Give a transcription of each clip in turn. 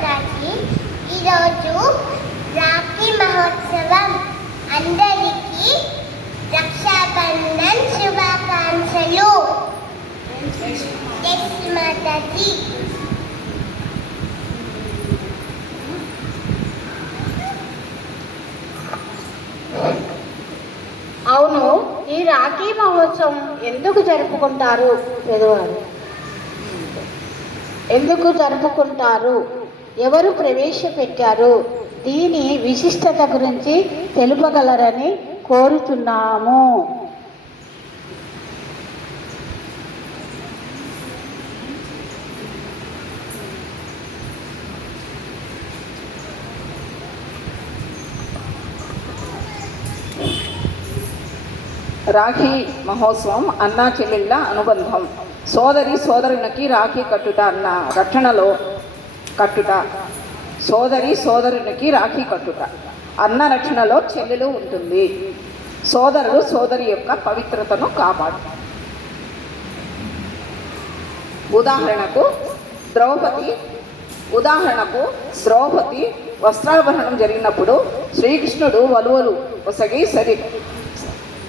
మాతాజీ. ఈరోజు రాఖీ మహోత్సవం. అందరికీ రక్షాబంధన్ శుభాకాంక్షలు. జై శ్రీ మాతాజీ. అవును, ఈ రాఖీ మహోత్సవం ఎందుకు జరుపుకుంటారు? పెదవారు ఎందుకు జరుపుకుంటారు? ఎవరు ప్రవేశపెట్టారు? దీని విశిష్టత గురించి తెలుపగలరని కోరుతున్నాము. రాఖీ మహోత్సవం అన్నా చెల్లెళ్ళ అనుబంధం. సోదరి సోదరునికి రాఖీ కట్టుట అన్న రక్షణలో కట్టుట. సోదరి సోదరునికి రాఖీ కట్టుట అన్న రక్షణలో చెల్లెలు ఉంటుంది. సోదరుడు సోదరి యొక్క పవిత్రతను కాపాడు. ఉదాహరణకు ద్రౌపది వస్త్రాభరణం జరిగినప్పుడు శ్రీకృష్ణుడు వలువలు ఒసగి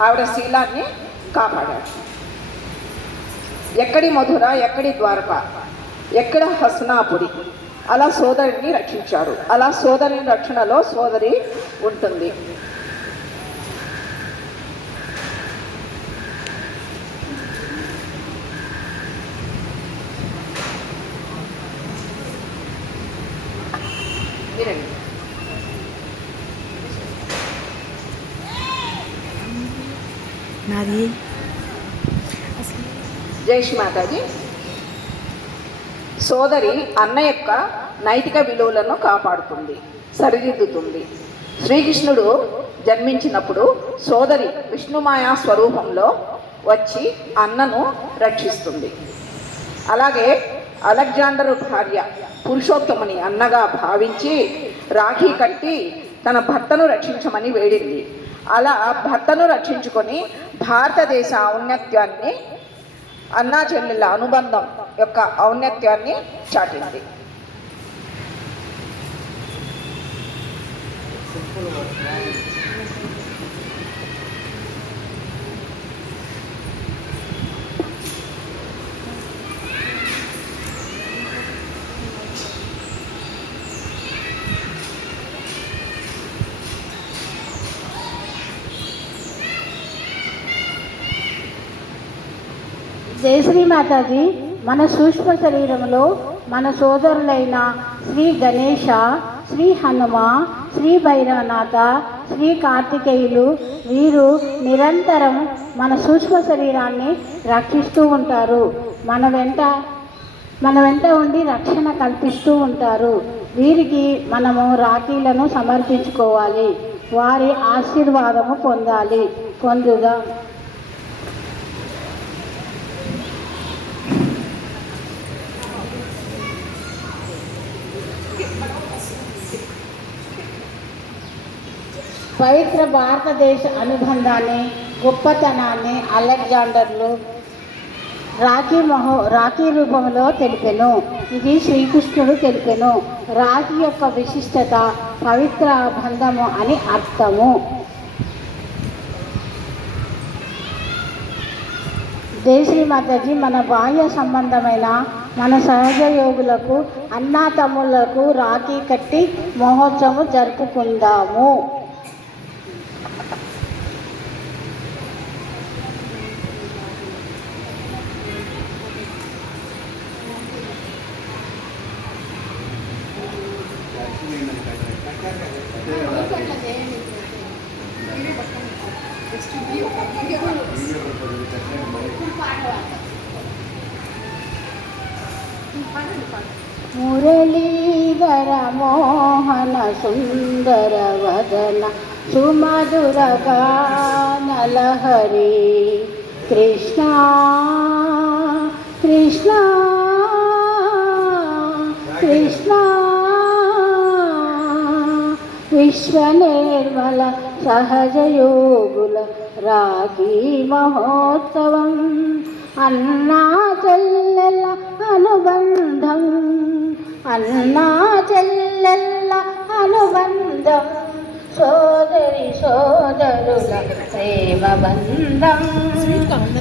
ఆవిడ శీలాన్ని కాపాడాడు. ఎక్కడి మధుర, ఎక్కడి ద్వారక, ఎక్కడ హస్నాపురి, అలా సోదరిని రక్షించాడు. అలా సోదరి రక్షణలో సోదరి ఉంటుంది. జై శ్రీ మాతాజీ. సోదరి అన్న యొక్క నైతిక విలువలను కాపాడుతుంది, సరిదిద్దుతుంది. శ్రీకృష్ణుడు జన్మించినప్పుడు సోదరి విష్ణుమాయా స్వరూపంలో వచ్చి అన్నను రక్షిస్తుంది. అలాగే అలెగ్జాండరు భార్య పురుషోత్తముని అన్నగా భావించి రాఖీ కట్టి తన భర్తను రక్షించమని వేడింది. అలా భర్తను రక్షించుకొని భారతదేశ ఔన్నత్యాన్ని, అన్నా చెల్లెళ్ళ అనుబంధం యొక్క ఔన్నత్యాన్ని చాటింది. జయశ్రీ మాతాజీ, మన సూక్ష్మ శరీరంలో మన సోదరులైన శ్రీ గణేశ, శ్రీ హనుమ, శ్రీ భైరవనాథ, శ్రీ కార్తికేయులు వీరు నిరంతరం మన సూక్ష్మ శరీరాన్ని రక్షిస్తూ ఉంటారు. మన వెంట ఉండి రక్షణ కల్పిస్తూ ఉంటారు. వీరికి మనము రాఖీలను సమర్పించుకోవాలి. వారి ఆశీర్వాదము పొందుదాం. పవిత్ర భారతదేశ అనుబంధాన్ని, గొప్పతనాన్ని అలెగ్జాండర్లు రాఖీ రూపంలో తెలిపెను. ఇది శ్రీకృష్ణుడు తెలిపెను. రాఖీ యొక్క విశిష్టత పవిత్ర బంధము అని అర్థము. జయశ్రీ మాతాజీ, మన బాహ్య సంబంధమైన మన సహజయోగులకు, అన్నా తమ్ముళ్లకు రాఖీ కట్టి మహోత్సవం జరుపుకుందాము. మురళీధర మోహన సుందర వదన సుమధుర గానలహరి కృష్ణ కృష్ణ కృష్ణ విశ్వనిర్మల సహజయోగుల రాఖీ మహోత్సవం. అన్నా చెల్లెల అనుబంధం, అన్నా చెల్లెల్ల అనుబంధం, సోదరి సోదరుల ప్రేమ బంధం,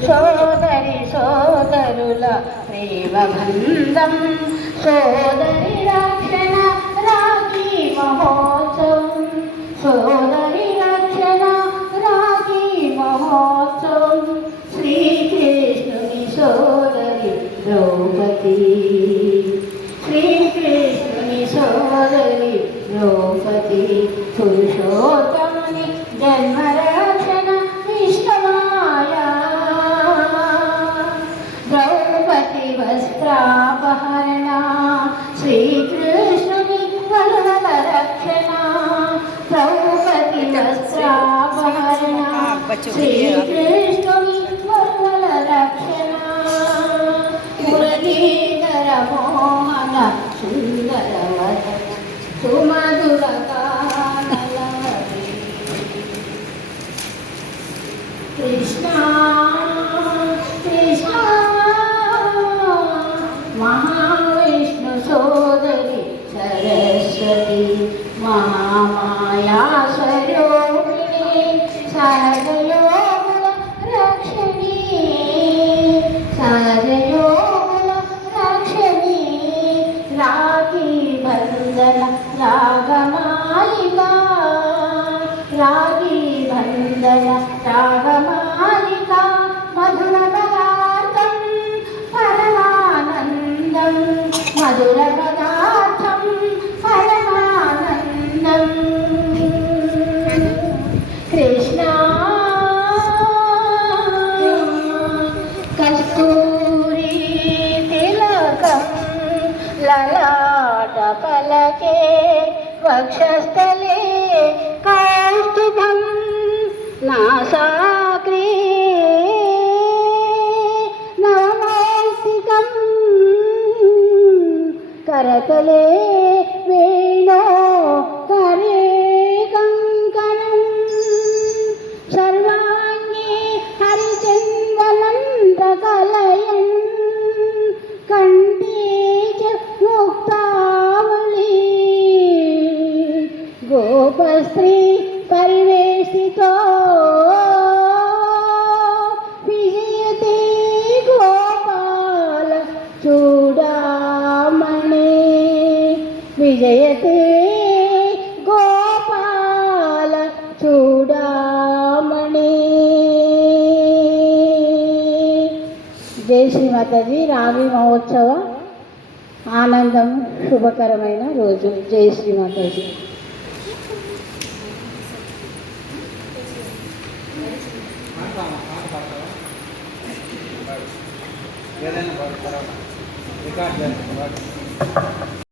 సోదరి సోదరుల ప్రేమ బంధం, సోదరి రక్షణ రాఖీ మహోత్సవం, సోదరి రక్షణ రాఖీ మహోత్సవం, శ్రీకృష్ణుని సోదరి ద్రౌపది, శ్రీకృష్ణుని సోదరి ద్రౌపది, పురుషోత్తముని జన్మరక్షణ విష్ణుమాయా, ద్రౌపది వస్త్రాపహరణ, శ్రీకృష్ణుని వలవల రక్షణ, ద్రౌపది వస్త్రాపహరణ, శ్రీకృష్ణుని వలవల రక్షణ, మురళీధర మోహన సుందర వదన సుమధుర గానలహరి, కృష్ణ కృష్ణ మహావిష్ణు సోదరి సరస్వతి, మహామాయా స్వరూపిణి, సహజయోగుల రక్షణి, సహజయోగుల రక్షణి, రాఖీ బంధన రాగమాలిక, రాఖీ బంధన రాగమాలిక, మధుర పదార్థం పరమానందం, మధుర పదార్థం పరమానందం, కృష్ణ కస్తూరి తిలకం లలాట పలకే వక్షస్థలే కౌస్తుభం నాసాగ్రే నవమౌక్తికం కరతలే వేణో కరే కంకణం సర్వాంగే హరిచందనందకలయన్ కంఠే చ ముక్తావళి గోపస్త్రీ పరివేశితో విజయతే గోపాల చూడామణి, విజయతే గోపాల చూడామణి. జై శ్రీ మాతాజీ. రావి మహోత్సవ ఆనందం శుభకరమైన రోజు. జై శ్రీ మాతాజీ. ఏదైనా రికార్డ్ చేస్తాం.